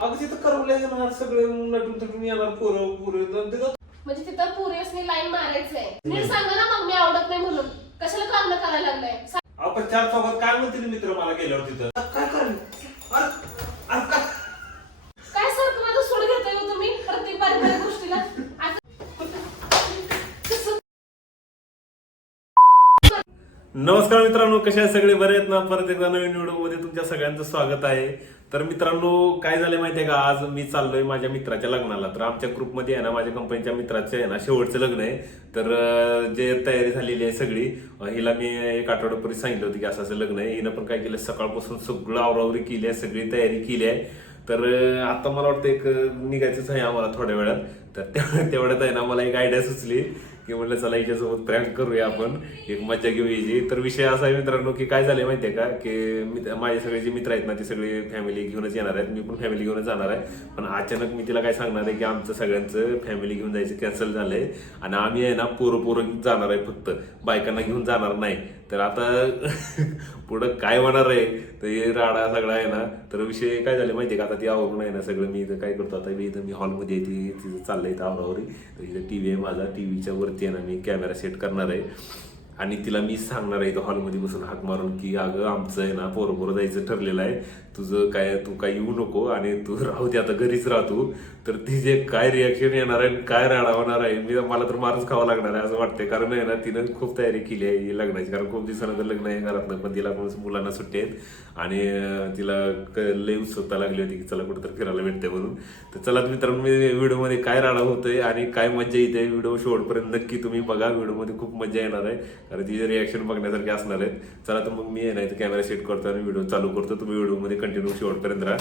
अगं तिथं करवलं येणार सगळे नटून थटून येणार पोरं तिथं म्हणजे तिथं पुरेसनी लाईन मारायचंय. नीट सांगा ना मग मी आवडत नाही म्हणून. कशाला काम करायला लागलंय? आपण चार चौकात काय म्हणतील मित्र मला गेल्यावर तिथं काय करणार? काय सारखं माझं सोड घेताय हो तुम्ही प्रत्येक बारीक गोष्टीला? नमस्कार मित्रांनो, कशा आहेत सगळे? बरे आहेत ना? परत एकदा नवीन व्हिडिओमध्ये तुमच्या सगळ्यांचं स्वागत आहे. तर मित्रांनो, काय झालंय माहितीये का, आज मी चाललोय माझ्या मित्राच्या लग्नाला. तर आमच्या ग्रुपमध्ये आहे ना, माझ्या कंपनीच्या मित्राचे आहे ना शेवटचं लग्न आहे. तर जे तयारी झालेली आहे सगळी, हिला मी एक आठवड्यापूर्वी सांगितलं होतं की असं असं लग्न आहे. हिनं पण काय केलं, सकाळपासून सगळं आवरावरी केली आहे, सगळी तयारी केली आहे. तर आता मला वाटतं एक निघायचंच आहे आम्हाला थोड्या वेळात. तर तेवढ्यात आहे ना मला एक आयडिया सुचली की म्हटलं चला हिच्यासोबत प्रँक करूया आपण, एक मजा घेऊ यायची. तर विषय असा आहे मित्रांनो की काय झालंय माहितीये का, की माझे सगळे जे मित्र आहेत ना ते सगळे फॅमिली घेऊनच येणार आहेत. मी पण फॅमिली घेऊनच जाणार आहे. पण अचानक मी तिला काय सांगणार आहे की आमचं सगळ्यांचं फॅमिली घेऊन जायचं कॅन्सल झालंय आणि आम्ही आहे ना पोरं जाणार आहे, फक्त बायकांना घेऊन जाणार नाही. तर आता पुढं काय होणार आहे, तर हे राडा सगळा आहे ना. तर विषय काय झाले माहितीये का, आता ती आवरून आहे ना सगळं. मी इथं काय करतो, आता मी इथं हॉलमध्ये तिथं चाललंय इथं आवरावरी. तर इथं टीव्ही आहे माझा, टीव्हीच्या वरती आहे ना मी कॅमेरा सेट करणार आहे आणि तिला मी सांगणार आहे इथं हॉलमध्ये बसून हाक मारून की अगं आमचं आहे ना पोरं जायचं ठरलेलं आहे, तुझं काय, तू काय येऊ नको आणि तू राहू दे, आता घरीच राहतो. तर तिचे काय रिॲक्शन येणार आहे, काय राडा होणार आहे, मला तर मारच खावा लागणार आहे असं वाटतंय. कारण आहे ना तिनं खूप तयारी केली आहे लग्नाची, कारण खूप दिवसानंतर लग्न आहे घरातलं. पण तिला पण मुलांना सुट्टी आहेत आणि तिला लय उत्सुकता लागली होती की चला कुठं फिरायला भेटते म्हणून. तर चला मित्रांनो, मी व्हिडिओमध्ये काय राडा होतोय आणि काय मजा येते, व्हिडिओ शेवटपर्यंत नक्की तुम्ही बघा. व्हिडिओमध्ये खूप मजा येणार आहे कारण तिचे रिॲक्शन बघण्यासारखे असणार आहेत. चला तर मग मी आहे ना इथे कॅमेरा सेट करतो आणि व्हिडिओ चालू करतो. तुम्ही व्हिडिओमध्ये कंटिन्यू शेवटपर्यंत राहा.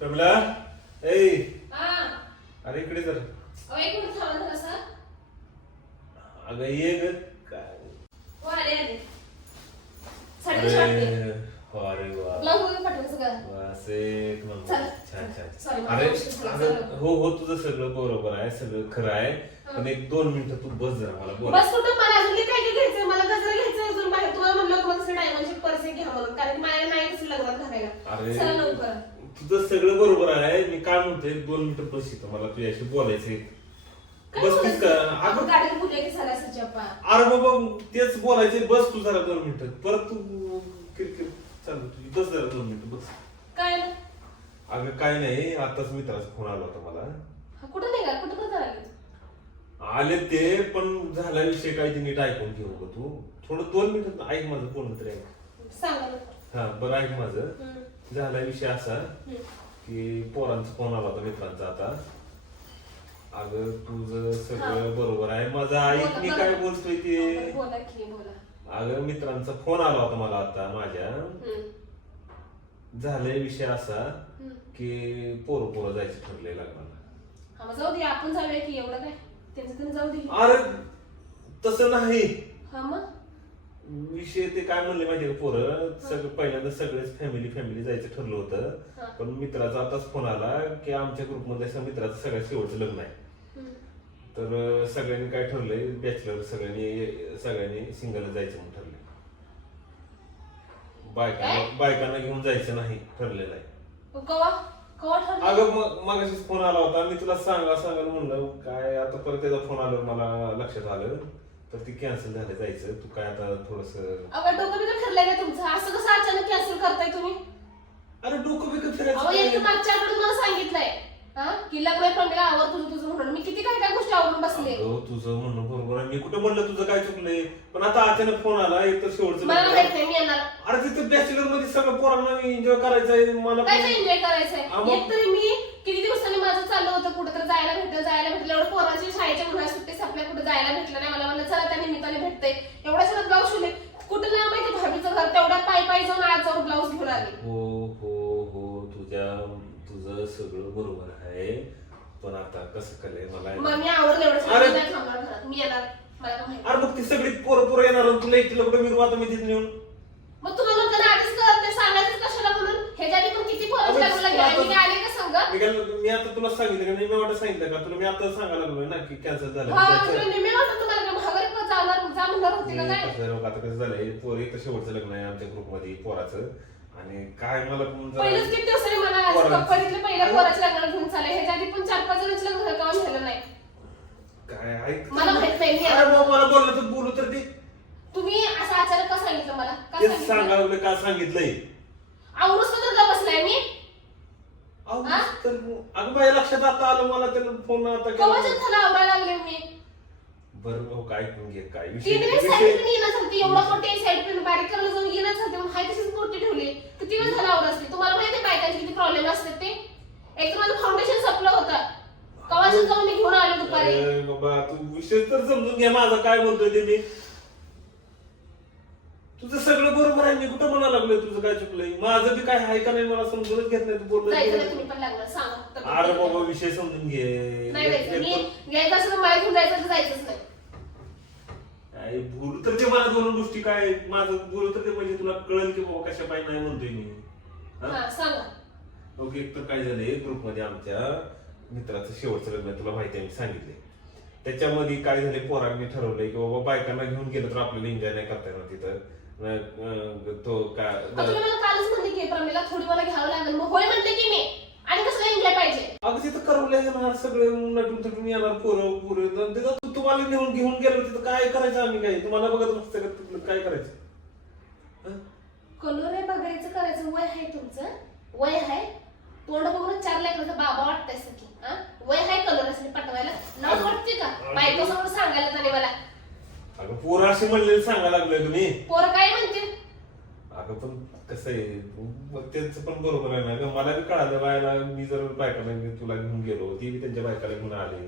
कमला, अरे इकडे जर अगं ये ग. काय अरे छान. अरे हो तुझं सगळं बरोबर आहे, सगळं खरं आहे. पण एक 2 मिनिटं तू बस जरा, मला बोल. बस कुठं, मला अजून काय घ्यायचंय, मला गजरा घ्यायचंय अजून बाहेर. तुम्हाला म्हणलं होतं मला डायमंडचे पर्से घ्या म्हणून, कारण माझ्या नाही कसं लग्नात घालायला. चला लवकर. तुझं सगळं बरोबर आहे. मी काय म्हणतोय, 2 मिनिटं बस इथं, मला तुझ्याशी बोलायचंय. बस प्लीज का? आपण गाडीत बोलूया की झाला असं चप्पा. अरे बाबा तेच बोलायचंय, बस तू जरा 2 मिनिटं. परत तू किरकिर चालू तुझी, बस जरा 2 मिनिटं बस. काय? अगं काय नाही, आताच मित्राचा फोन आला होता मला. कुठं नाही का, कुठं आले आले ते, पण झाला विषय काय ते नीट ऐकून घेऊ नको तू. थोडं 2 मिनिटं ऐक माझं, पूर्ण तरी ऐक. सांगा. हा बरं ऐक माझं. झाला विषय असा की पोरांचा फोन आला होता मित्रांचा. आता अगं तुझं सगळं बरोबर आहे, माझं ऐक मी काय बोलतोय ते. बोला की बोला. अगं मित्रांचा फोन आला होता मला आता माझ्या. झालाय विषय असा की पोरं जायचं ठरलंय लग्नाला. हा जाऊ दे, आपण जाऊया की, एवढं काय त्यांचं जाऊ दे. अरे तसं नाही. हा मग विषय ते काय म्हणले माहितीये का, पोरं सगळं पहिल्यांदा सगळेच फॅमिली जायचं ठरलं होतं. पण मित्राचा आताच फोन आला की आमच्या ग्रुपमध्ये मित्राचं सगळ्यात शेवटचं लग्न आहे. तर सगळ्यांनी काय ठरलंय, बॅचलर सगळ्यांनी सिंगल जायचं म्हणून ठरलंय. बायकांना घेऊन जायचं नाही ठरलेलं आहे. अगं मगाशीच फोन आला होता, मी तुला सांगायला म्हणलं काय, आता परत त्याचा फोन आल्यावर मला लक्षात आलं तर ती कॅन्सल झालं जायचं. तू काय आता थोडस डोकं बिकं फिरलंय का तुमचं? असं कसं अचानक कॅन्सल करताय तुम्ही? अरे डोकं बिकं अहो एक मागच्या आठवड्यात मला सांगितलंय की लग्न प्रमिला आवर तुझं म्हणून. मी किती काय गोष्टी आवरून बसले. तुझं म्हणणं बरोबर आहे, मी कुठं म्हणलं तुझं काय चुकलंय. पण आता अचानक फोन आला, एक तर शेवटचं मला माहित नाही मी येणार. अरे तिथं बॅचलर मध्ये सगळं पोरांना एन्जॉय करायचंय, मला काय एन्जॉय करायचंय. एक तरी मी किती दिवसांनी माझं चाललं होतं कुठं जायला भेटलं एवढं पोरांची शाळेच्या मुलाला सुट्टी आपल्या कुठे जायला भेटलं नाही. मला म्हणलं चला त्या निमित्ताने भेटतंय. एवढ्या सगळं ब्लाऊज शिवले, कुठं नाही माहिती भाभीचं घर, तेवढ्या पायी जाऊन आज जाऊन ब्लाऊज घेऊन आले. हो तुझं सगळं बरोबर आहे. पण आता कसं केलंय मला, मी आवडलं एवढं नाही थांबणार घरात, मी येणार. मला काय माहिती. अरे मग ती सगळी पोरं येणार, तुला एकटीला कुठं मिळू आता मी तिथे नेऊन. मग तुम्हाला नंतर आधीच कळत नाही, सांगायचं कशाला म्हणून. ह्याच्याआधी पण किती पोरं लग्नाला गेले, मी आले का सांगा. मी आता तुला सांगितलं का नाही, मी वाटत सांगितलं का तुला, मी आता सांगायला लागलोय ना की कॅन्सल झालं. मी वाटत तुम्हाला भागारी जाणार जा म्हणणार होते का काय? आता कसं झालंय, पोर एक तर शेवटचं लग्न आहे आमच्या ग्रुपमध्ये पोराचं, आणि काय मला पण पहिलेच किती दिवसांनी मला कपडीतले पहिल्या पोराच्या लग्नाला घेऊन चालले. ह्याच्या आधी पण 4-5 जणांचे लग्न केव्हा झालं नाही. काय ऐक मला माहित नाही. मला बोललं तर बोलू तर ते तुम्ही असं अचानक का सांगितलं मला? का तेच सांगितलं? सांगायला का सांगितलंय. आवरूस तर बसलाय मी. तर अगं माझ्या लक्षात आता आलं, मला त्याला फोन आता कवाच्यात झाला आवरायला लागले मी. बरं हो, काय ऐकून घे काय तीन वेळेस साईड पण येणं झालती. एवढा मोठी साईड पण बारीक करायला जाऊन येणं झालते. मग हाय तशीच मोठी ठेवली. किती वेळ झाला आवरा असते. तुम्हाला माहिती आहे बायकांचे किती प्रॉब्लेम असतात ते. एक तर माझं फाउंडेशन संपलं होतं. कवाच्यात जाऊन मी घेऊन आलो दुपारी. अरे बाबा, तू विषय तर समजून घे माझा काय बोलतोय ते मी. तुझं सगळं बरोबर आहे, मी कुठं म्हणायला लागलोय तुझं काय चुकलंय. माझं बी काय आहे का नाही मला समजूनच घेत नाही. तू जायचं नाही बोलतोय तुम्ही पण लागणार सांगा. अरे बाबा विषय समजून घे. नाही जायचं. मी घ्यायचं असं तर मला घेऊन जायचं तर जायचंच नाही. काय बोलू तर ते मला दोन गोष्टी काय माझं बोलू तर ते म्हणजे तुला कळेल की बाबा कशा पाहिजे नाही म्हणतोय मी. हा सांगा. ओके, एक तर काय झालंय, ग्रुपमध्ये आमच्या मित्राचं शेवटचं लग्न तुला माहिती आहे मी सांगितले. त्याच्यामध्ये काय झाले, पोरांनी ठरवलंय की बाबा बायकांना घेऊन गेलं तर आपल्याला एन्जॉय नाही करता येणार तिथं. तो काय तुम्ही मला कालच म्हणले की प्रमिला थोडी मला घ्यावं लागेल. मग होय म्हणले की मी. आणि कसं एन्जॉय पाहिजे. अगं तिथं करवलं येणार सगळं नटून थटून येणार पोरं तिथं तुम्हाला घेऊन गेलो तिथं काय करायचं आम्ही, काय तुम्हाला बघत बसतं का तिथलं काय करायचं. कलर आहे बघायचं करायचं. वय आहे तुमचं, वय आहे. तोंड बघून 4 लेकराचा बाबा वाटताय की वय आहे कलर असं पटवायला लाज वाटते का? बायको समोर सांगायला त्याने मला. अगं पोरं असे म्हणले सांगायला लागलोय तुम्ही. पोरं काय म्हणतील? अगं पण कसं आहे, त्यांचं पण बरोबर आहे ना गं. मला बी कळालं बायला, मी जर बायकाला तुला घेऊन गेलो, ती बी त्यांच्या बायकाला घेऊन आले,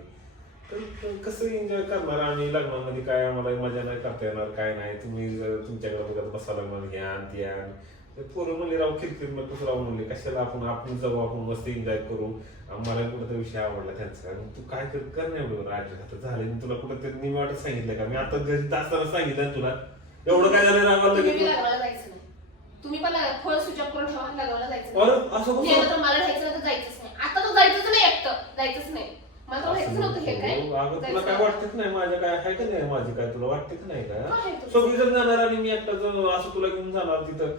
तर कसं एन्जॉय करणार आम्ही लग्नामध्ये. काय आम्हाला मजा नाही करता येणार, काय नाही. तुम्ही जर तुमच्याकडे बघत बसा लग्नात घ्यान त्यान. पोरं म्हणले राव किरकिर नको राव, म्हणले कशाला आपण जाऊ, आपण मस्त एन्जॉय करू. मला कुठं विषय आवडला त्यांचा. तू काय कर नाही एवढं राज झालं. मी तुला कुठं तरी मी वाटत सांगितलं का? मी आता घरी असताना सांगितलं तुला एवढं काय झालं रागाला लग्नाला जायचं नाही. तुम्ही पण फोन स्विच ऑफ करून ठेवा. लग्नाला जायचं असं नाही. तर मला राहायचं नाही तर जायचंच नाही. आता तर जायचंच नाही, एकटं जायचंच नाही. मला तर माहितीच नव्हतं हे काय. अगं तुला काय वाटतच नाही माझ्या काय आहे का नाही, माझी काय तुला वाटतेच नाही का? काय आहे तुझं? सगळी जण जाणार आणि मी एकटा असं तुला घेऊन जाणार तिथं.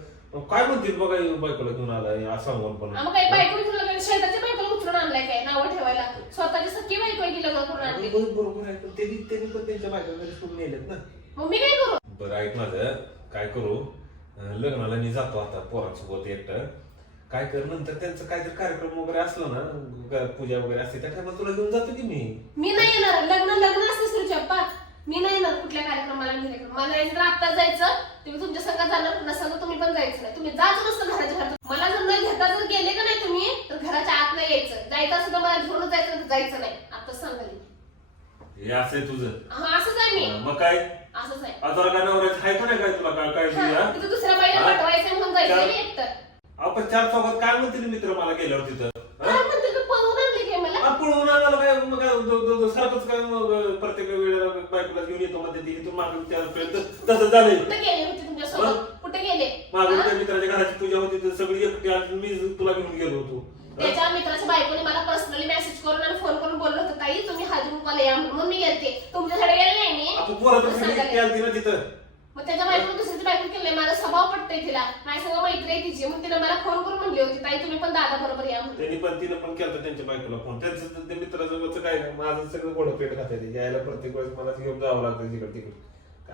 काय म्हणतील बघा बायकोला घेऊन आलाय असं सांगून पण. मग काही बायको घेऊन शेताच्या बायकोला उचलून आणलाय काय नावं ठेवायला? स्वतःची सख्खी बायको आहे की लग्न करून आणली. बरोबर आहे, पण त्यांनी पण त्यांच्या बायकोकडे सोडून नेलेत ना. मग मी काय करू? बरं ऐक माझं, काय करू, लग्नाला मी जातो आता पोरांसोबत एकटं. काय कर, नंतर त्यांचं काहीतरी कार्यक्रम वगैरे असला ना, पूजा वगैरे असते, त्या टायमाला तुला घेऊन जातो की मी नाही येणार. लग्न असते सुरुचप्पा. मी नाही येणार कुठल्या कार्यक्रमाला. मला यायचं तर आता जायचं. तुम्ही तुमच्या संघात जाणार नसाल तर तुम्ही पण जायचं नाही. तुम्ही जाच नसतं घराच्या बाहेर. मला जर न घेता जर गेले का नाही तुम्ही, तर घराच्या आत नाही यायचं. जायचं असं तर मला घेऊनच जायचं, जायचं नाही. आता सांगाल हे असं आहे तुझं. हा असंच आहे मी. मग काय असंच आहे. आता काय नवऱ्याचं आहे का नाही काय तुला काय हा, तिथं दुसऱ्या बाईला पाठवायचं म्हणून जायचं मी एकटं. आपण 4 चौकात काय म्हणतील मित्र मला गेल्यावर तिथं? काय म्हणते तू पळवून आणली काय मला? पळून आणायला काय मग सारखंच काय मग प्रत्येक वेळेला बायकोला घेऊन येतो मध्ये ती तू मागून तसं झालंय. कुठे गेले होते तुमच्यासोबत? कुठे गेले? मागून त्या मित्राच्या घराची पूजा होती तर सगळी एकटी आणि मी तुला घेऊन गेलो होतो. त्याच्या मित्राच्या बायकोने मला पर्सनली मेसेज करून आणि फोन करून बोललं होतं ताई तुम्ही हळदी कुंकवाला या म्हणून मी गेलते. तुमच्याकडे गेले नाही मी. आपण पोरात आलती ना तिथं. मग त्याच्या बायकोने दुसऱ्याची बायको केलंय. माझा स्वभाव पटतोय तिला. माझ्या सगळं मैत्री आहे तिची. मग तिने मला फोन करून म्हणली होती ताई तुम्ही पण दादा बरोबर या म्हणून. तिनं पण केलं त्यांच्या बायकोला फोन. त्यांचं ते मित्राचं काय माझं सगळं गोड पेट खाते यायला प्रत्येक वेळेस मला घेऊन जावं लागतं तिकडे तिकडे.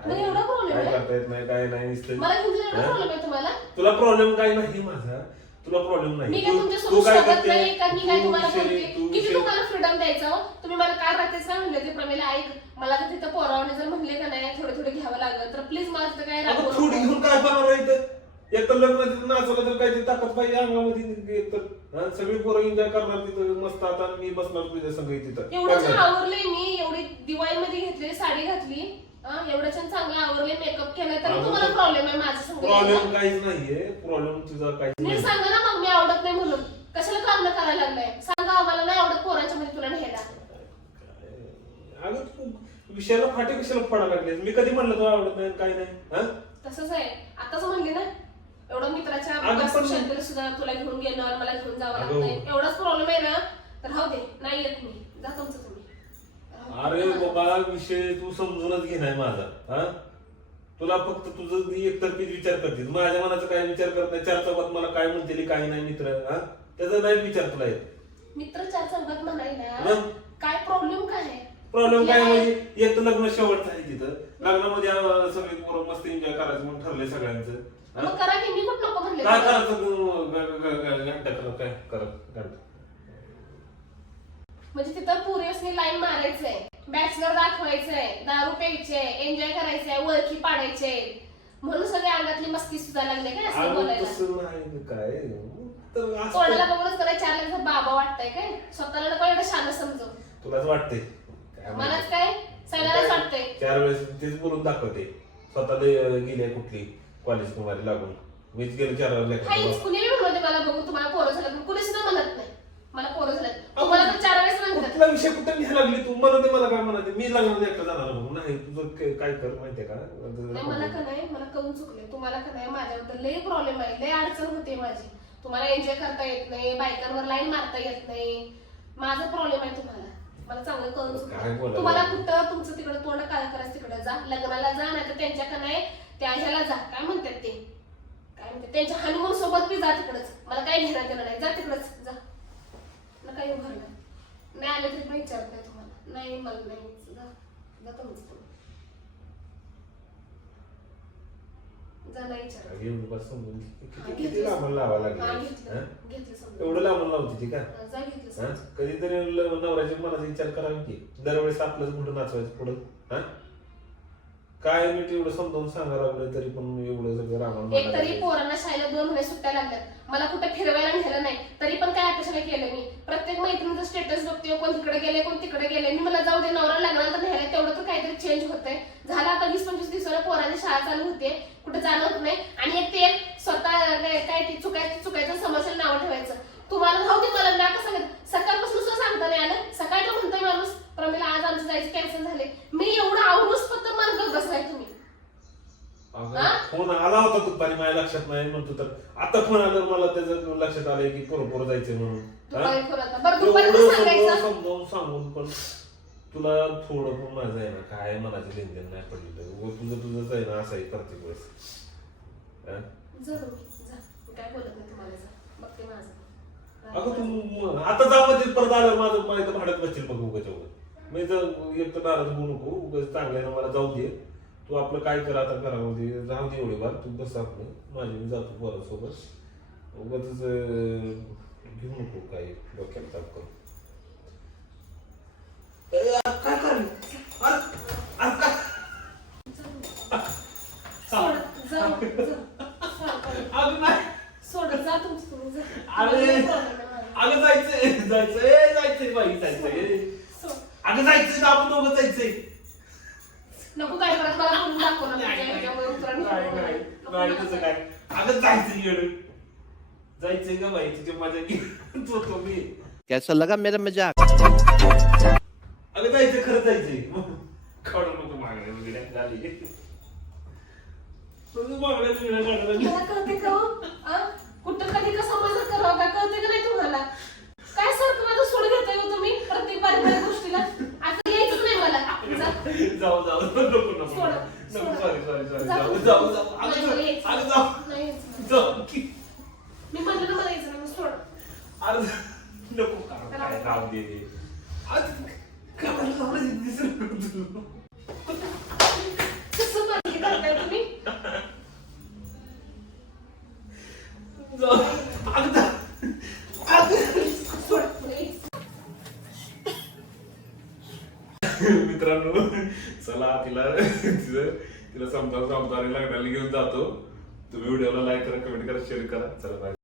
नाही एवढा प्रॉब्लेम काय आहे करता येत नाही, काय नाही नुसतं. मला घेऊन एवढा प्रॉब्लेम आहे तुम्हाला? तुला प्रॉब्लेम काय नाही माझा, तुला प्रॉब्लेम मी नाही. काय तुमच्यासोबत शोभत नाही का? मी काय तुम्हाला बोलते किती तुम्हाला फ्रीडम द्यायचं हो? तुम्ही मला काल रात्रीच काय म्हणले होते प्रमिला ऐक मला तर तिथं पोरावने जर म्हणले का नाही थोडे थोडे घ्यावं लागलं तर प्लीज मला तिथं काय रागवू थोडी नका. घेऊन काय बनवलं इथं? एक तर लग्न तिथं नाचवलं तर काहीतरी ताकद पाहिजे अंगामध्ये. एक तर सगळी पोरं एन्जॉय करणार तिथं मस्त. आता मी बसणार तुझ्या सगळी तिथं. एवढं छान आवरलंय मी. एवढी दिवाळीमध्ये घेतलेली साडी घातली. एवढं छान चांगलं आवरलंय मेकअप केलाय तरी तुम्हाला प्रॉब्लेम आहे माझ्या संग. प्रॉब्लेम काहीच नाहीये. प्रॉब्लेम तुझा काहीच नीट नाही. सांगा ना मग मी आवडत नाही म्हणून. कशाला काम करायला लागलाय? सांगा आम्हाला नाही आवडत पोरांच्या मध्ये तुला न्यायला. अगं तू विषयाला फाटे कशाला फोडा लागले? मी कधी म्हणलं तुला आवडत नाही काय नाही? तसंच आहे. आताच म्हणली ना एवढं मित्राच्या शांतीला सुद्धा तुला घेऊन गेलो मला घेऊन जावं लागतंय. एवढाच प्रॉब्लेम आहे ना तर राहू दे. नाही येत मी. जा तुमचं तुम्ही. अरे बाबा विषय तू समजूनच घे नाही माझा. तुला फक्त तुझं एकतर्फीच विचार करते, माझ्या मनाचा काय विचार करत नाही. चार चौकात मला काय म्हणतील काही नाही मित्र, हा त्याचा नाही विचार तुला येत. मित्र चार चौघात म्हणायला मग? काय प्रॉब्लेम काय आहे? प्रॉब्लेम काय म्हणजे एक तर लग्न शेवटचं आहे तिथं, लग्नामध्ये सगळे पोरं मस्त एन्जॉय करायचं म्हणून ठरलंय सगळ्यांचं. हा? मग करा की, मी कुठं नको म्हणले काय तुम्हाला? करायचं घंटा करत काय करत घंटा. म्हणजे तिथं पुरेसनी लाईन मारायचंय, बॅचलर दाखवायचंय, दारू प्यायचे, एन्जॉय करायचंय, ओळखी पाडायचे, म्हणून सगळे अंगातली मस्ती सुद्धा लागले काय असं अरे बोलायला? तसं नाही काय तर असतं. कोणाला बघूनच त्याला चार लाखाचा बाबा वाटतंय काय? स्वतःला नको एवढं शान समजू. तुलाच वाटते मलाच काय सगळ्यालाच वाटतंय. 4 वेळेस तेच बोलून दाखवते स्वतःला गेले कुठली कॉलेज कुमारी लागून. मीच गेलो 4 वेळेस काहीच कुणी बी म्हणते मला बघू तुम्हाला पोरं झालं, पण कुणी सुद्धा म्हणत नाही मला पोरं झालं. तुम्हाला तर 4 वेळेस म्हणतात. कुठला विषय कुठं घ्यायला लागली तू? म्हणते मला काय म्हणाते, मी लग्नाला एकटा जाणार बघू. नाही तुझं काय कर माहितीये का, नाही मला का नाही, मला कळून चुकले. तुम्हाला का नाही माझ्याबद्दल लय प्रॉब्लेम आहे, लय अडचण होते माझी. तुम्हाला एन्जॉय करता येत नाही, बायकांवर लाईन मारता येत नाही, माझा प्रॉब्लेम आहे तुम्हाला. मला चांगलं कळून काय चुकलं. बोलायला? तुम्हाला कुठं तुमचं तिकडं तोंड काळं करायचं तिकडे जा, लग्नाला जा, नाही तर त्यांच्या का नाही त्या ह्याला जा, काय म्हणतात ते, काय म्हणतात त्यांच्या हनीमून सोबत बी जा तिकडच. मला काही घेणं देणं नाही, जा तिकडच जा. नका येऊ घरला. नाही आले तरी पण विचारत नाही तुम्हाला. नाही मला नाही, जा जा तुम्हीच तुम्ही. जा नाही विचारत. किती लांबून लावा लागली हा, हा? घेतलं समजून. एवढं लांबून लावते ती का? जा घेतलं हा? समजून. कधीतरी नवऱ्याच्या मनाचा विचार करावा की दरवेळेस आपलंच कुठं नाचवायचं पुढं. हा काय मी एवढं समजावून सांगायला लागलं तरी पण एवढं सगळं रामायण एक तरी पोरांना शाळेला 2 महिने सुट्ट्या लागल्यात, मला कुठे फिरवायला नेलं नाही, तरी पण काय अपेक्षा केलं मी. प्रत्येक मैत्रिणीचं स्टेटस बघते, कोण तिकडे गेले कोण तिकडे गेले. मी मला जाऊ दे, नवरा लागणार तर न्यायला, तेवढं तर काहीतरी चेंज होतंय. झालं आता 20-25 दिवसाला पोरांची शाळा चालू होते, कुठे जाणं होत नाही. आणि एक ते एक स्वतः काय ते चुकायचं समस्या नाव ठेवायचं. तुम्हाला भाऊ ते मला ना कसं सकाळपासून सुद्धा सांगता नाही आलं. सकाळी तर म्हणताय माणूस प्रमिला आज आमचं जायचं कॅन्सल झाले. मी एवढं आवडूच फक्त मार्ग बसलाय तुम्ही. फोन आला होता दुपारी, माझ्या लक्षात नाही म्हणतो तर आता फोन आला मला त्याचं लक्षात आलंय की पोरं जायचंय म्हणून. दुपारी फोन आता. बरं दुपारी कसं सांगायचं? समजावून सांगून पण तुला थोडं पण माझं आहे ना काय मनाचं लेनदेन नाही पडलेलं. तुझंच आहे ना असं आहे प्रत्येक वेळेस. जा तुम्ही, जा. मी काय बोलत नाही तुम्हाला, जा. बघते माझं. अगं तू आता जा म्हणजे परत आल्यावर माझं माहिती भाडत बसतील मग उगाच एवढं. मी जर एक तर नाराज होऊ नको, उगाच चांगलं आहे ना मला जाऊ दे. तू आपलं काय कर आता घरामध्ये राहू दे एवढी बार. तू बस आपलं माझी मी जातो पोरासोबत. उगाच घेऊ नको काही डोक्याला ताप करू. काय कर सोड, जा, जा. अगं नाही सोड, जा तुमचं तुम्ही, जा. अरे. मला problem आहे माझा. अगं जायचंय बाई जायचंय. सोड. अगं जायचंय ना आपण दोघं जायचंय. नको काय परत मला करून दाखव ना तुझ्या ह्याच्यामुळे उतरण नाही तसं काय. अगं जायचंय येडं. जायचंय का बाई तुझ्या माझ्या घेतो मी. कैसा लगा मेरा मजाक? अगं जायचंय खरं जायचंय. काढू नको मागण्या वगैरे झाली. मला कळते का हो? आ? कुठं कधी कसं मजा करावं का कळते का नाही तुम्हाला? काय सारखं माझं सोड घेताय हो तुम्ही प्रत्येक पारिवारिक गोष्टीला? आता यायचंच नाही मला. जा. जाऊ नको सोड, सोड. सॉरी जा. जाऊ नाही, मला यायचं अगं नाही. जाऊ नाही यायचं नाही. जाऊ की. मी म्हणलं ना मला यायचं नाही, मग सोड. अरे नको काय राहू दे. आज काय दिसलं कसं मारली करताय तुम्ही? सोड, मला यायचं. मित्रांनो चला तिला समजावून लग्नाला घेऊन जातो. तुम्ही व्हिडिओला लाईक करा, कमेंट करा, शेअर करा. चला बाय.